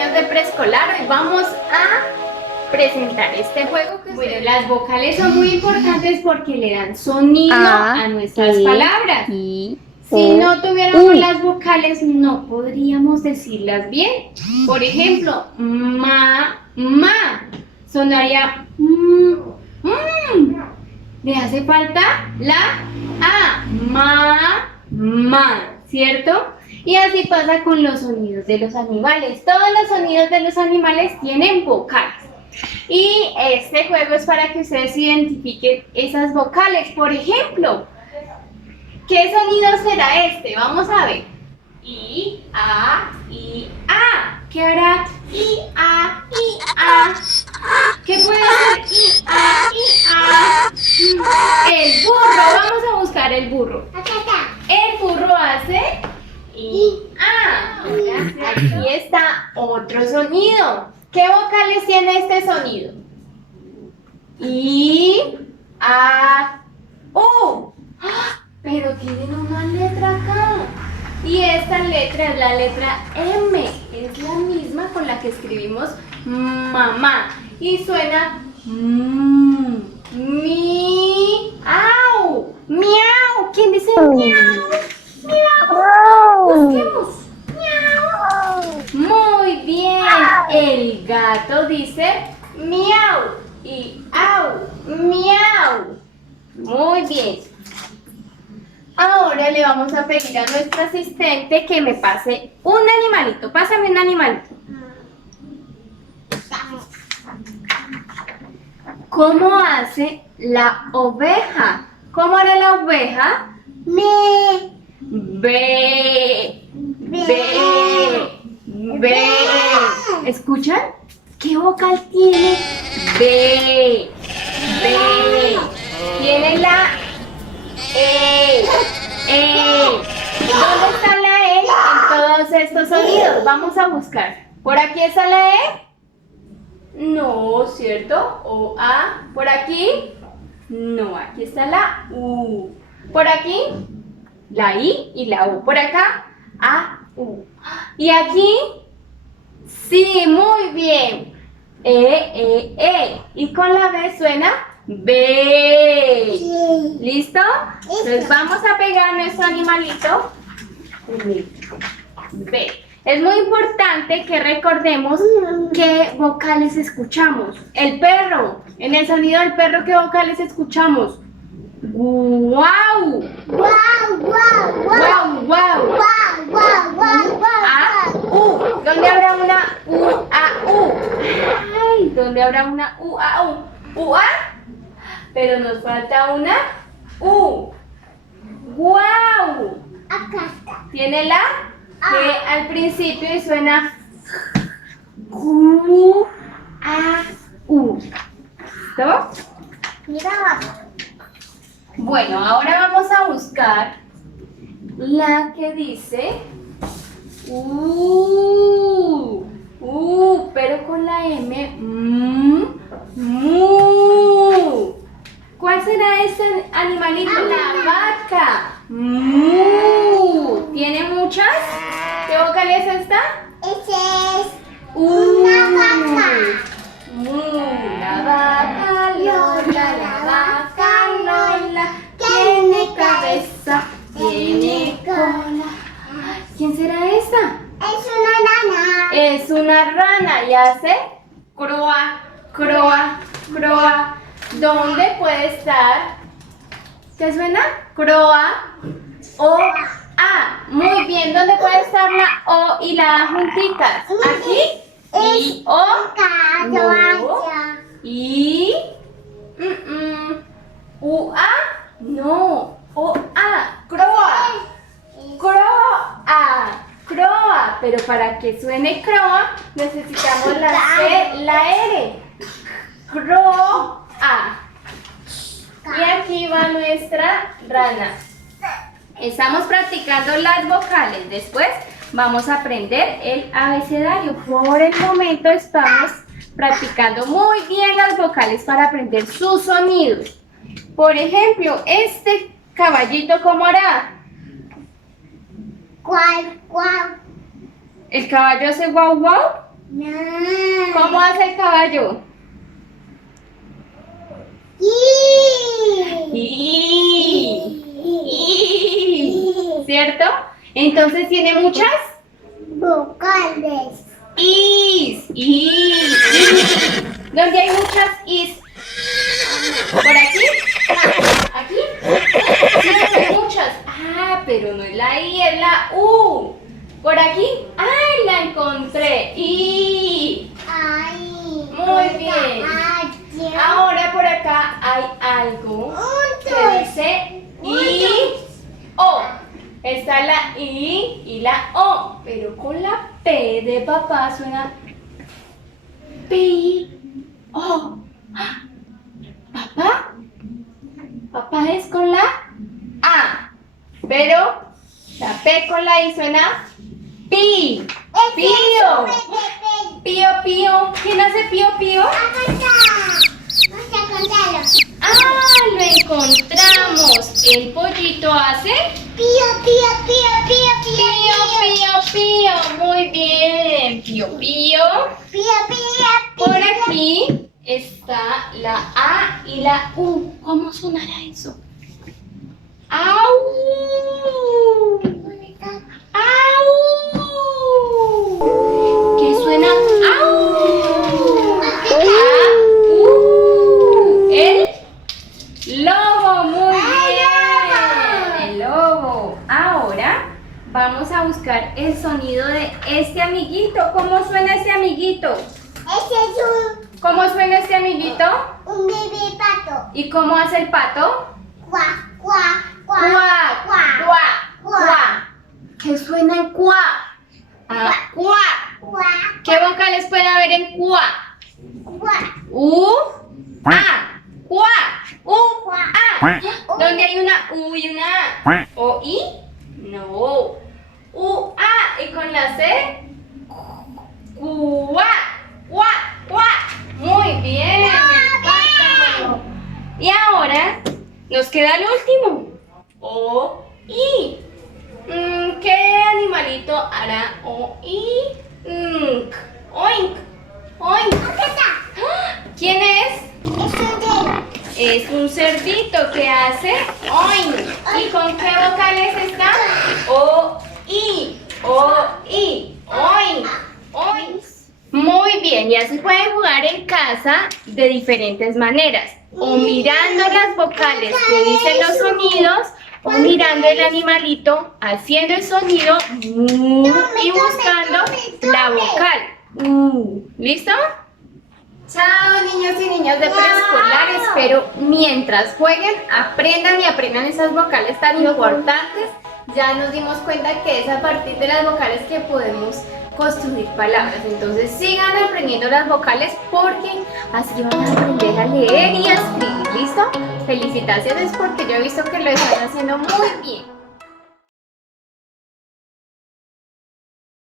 niños de preescolar. Hoy vamos a presentar este juego que bueno, las vocales son muy importantes porque le dan sonido a nuestras palabras. Si no tuviéramos las vocales no podríamos decirlas bien. Por ejemplo, ma, sonaría le hace falta la a, ma, ¿cierto? Y así pasa con los sonidos de los animales. Todos los sonidos de los animales tienen vocales. Y este juego es para que ustedes identifiquen esas vocales. Por ejemplo, ¿qué sonido será este? Vamos a ver. I, A, ¿qué hará? I, A, ¿qué puede ser? El burro, vamos a buscar el burro. El burro hace Aquí está otro sonido. ¿Qué vocales tiene este sonido? I, A, U. Pero tienen una letra acá. Y esta letra es la letra M. Es la misma con la que escribimos mamá. Y suena miau. Miau. ¿Quién dice miau? Miau. Busquemos. Miau. Muy bien. El gato dice miau y au. Miau. Muy bien. Ahora le vamos a pedir a nuestra asistente que me pase un animalito. Pásame un animalito. ¿Cómo hace la oveja? ¿Cómo hará la oveja? Me. Be. ¿Escuchan? ¿Qué vocal tiene? B. Tiene la E. ¿Dónde está la E en todos estos sonidos? Vamos a buscar. ¿Por aquí está la E? No, ¿cierto? O A. ¿Por aquí? No, aquí está la U. ¿Por aquí? La I y la U. ¿Por acá? A, U. ¿Y aquí? Sí, muy bien. E. Y con la B suena B. Sí. ¿Listo? Entonces vamos a pegar nuestro animalito. B. Es muy importante que recordemos qué vocales escuchamos. El perro. En el sonido del perro, ¿qué vocales escuchamos? ¡Guau! ¡Guau! A, U. ¿Dónde habrá una U, A, U? Ay, ¿dónde habrá una U, A, U? ¿U, A? Pero nos falta una U. ¡Guau! Acá está. Tiene la G al principio y suena Q, A, U. ¿Listo? Mira. Bueno, ahora vamos a buscar la que dice pero con la M. Mu. ¿Cuál será ese animalito? La vaca. Mu. ¿Tiene muchas? ¿Qué vocal es esta? Ese es una vaca. Mu. La vaca Lola, la vaca Lola, tiene cabeza, tiene cola. ¿Quién será esta? Es una rana. Es una rana y hace croa. ¿Dónde puede estar? ¿Qué suena? Croa o A. Muy bien, ¿dónde puede estar la O y la A juntitas? Aquí. I, O. No. I. U, A. No. O, A. Croa. Croa. Pero para que suene croa necesitamos la C, la R. Croa. Y aquí va nuestra rana. Estamos practicando las vocales. Después vamos a aprender el abecedario. Por el momento estamos practicando muy bien las vocales para aprender sus sonidos. Por ejemplo, este caballito, ¿cómo hará? Guau. ¿El caballo hace guau guau? Na. ¿Cómo hace el caballo? I. I. I. ¿Cierto? Entonces tiene muchas Vocales. is. Is. ¿Dónde hay muchas is? ¿Por aquí? ¿Aquí? Sí, hay muchas. Ah, pero no es la I, es la U. ¿Por aquí? ¡Ay, la encontré! I. Ay. Muy bien. Ay. Ahora por acá hay algo que dice I, O. Está la I y la O, pero con la P de papá suena P, O. ¿Papá? Papá es con la A, pero la P con la I suena Pi. Pío. Pío, pío. ¿Quién hace pío, pío? Vamos a contarlo. ¡Ah! Lo encontramos. El pollito hace Pío, pío, pío, pío, pío, pío, pío. Muy bien. Pío, pío. pío, pío, Por aquí está la A y la U. ¿Cómo sonará eso? ¡Au! ¡Au! ¿Qué suena? ¡Au! El lobo, muy bien. El lobo. Ahora vamos a buscar el sonido de este amiguito. ¿Cómo suena este amiguito? Ese es ¿Cómo suena este amiguito? un bebé pato. ¿Y cómo hace el pato? Cuá, cuá, cuá, Cuá, cuá, cuá, cuá. cuá. ¿Qué suena en cuá? Ah, cuá. cuá, ¿Qué vocales puede haber en cuá? cuá, U, A, cuá, U, cuá. A. ¿Dónde hay una U y una A? ¿O I? No. U, A. ¿Y con la C? Cuá, cuá, cuá. Muy bien. Pato. Y ahora nos queda el último. O, I. ¿Qué animalito hará O, I? Oink, oink. ¡Ah! ¿Quién es? Es un cerdito que hace oink. ¿Y con qué vocales está? O, I, oink, oink. Muy bien, y así pueden jugar en casa de diferentes maneras. O mirando las vocales que dicen los sonidos, o mirando el animalito haciendo el sonido y buscando la vocal. ¿Listo? Chao niños y niñas de preescolar, espero mientras jueguen aprendan y aprendan esas vocales tan importantes. Ya nos dimos cuenta que es a partir de las vocales que podemos construir palabras, entonces sigan aprendiendo las vocales porque así van a aprender a leer y a escribir. ¿Listo? Felicitaciones porque yo he visto que lo están haciendo muy bien.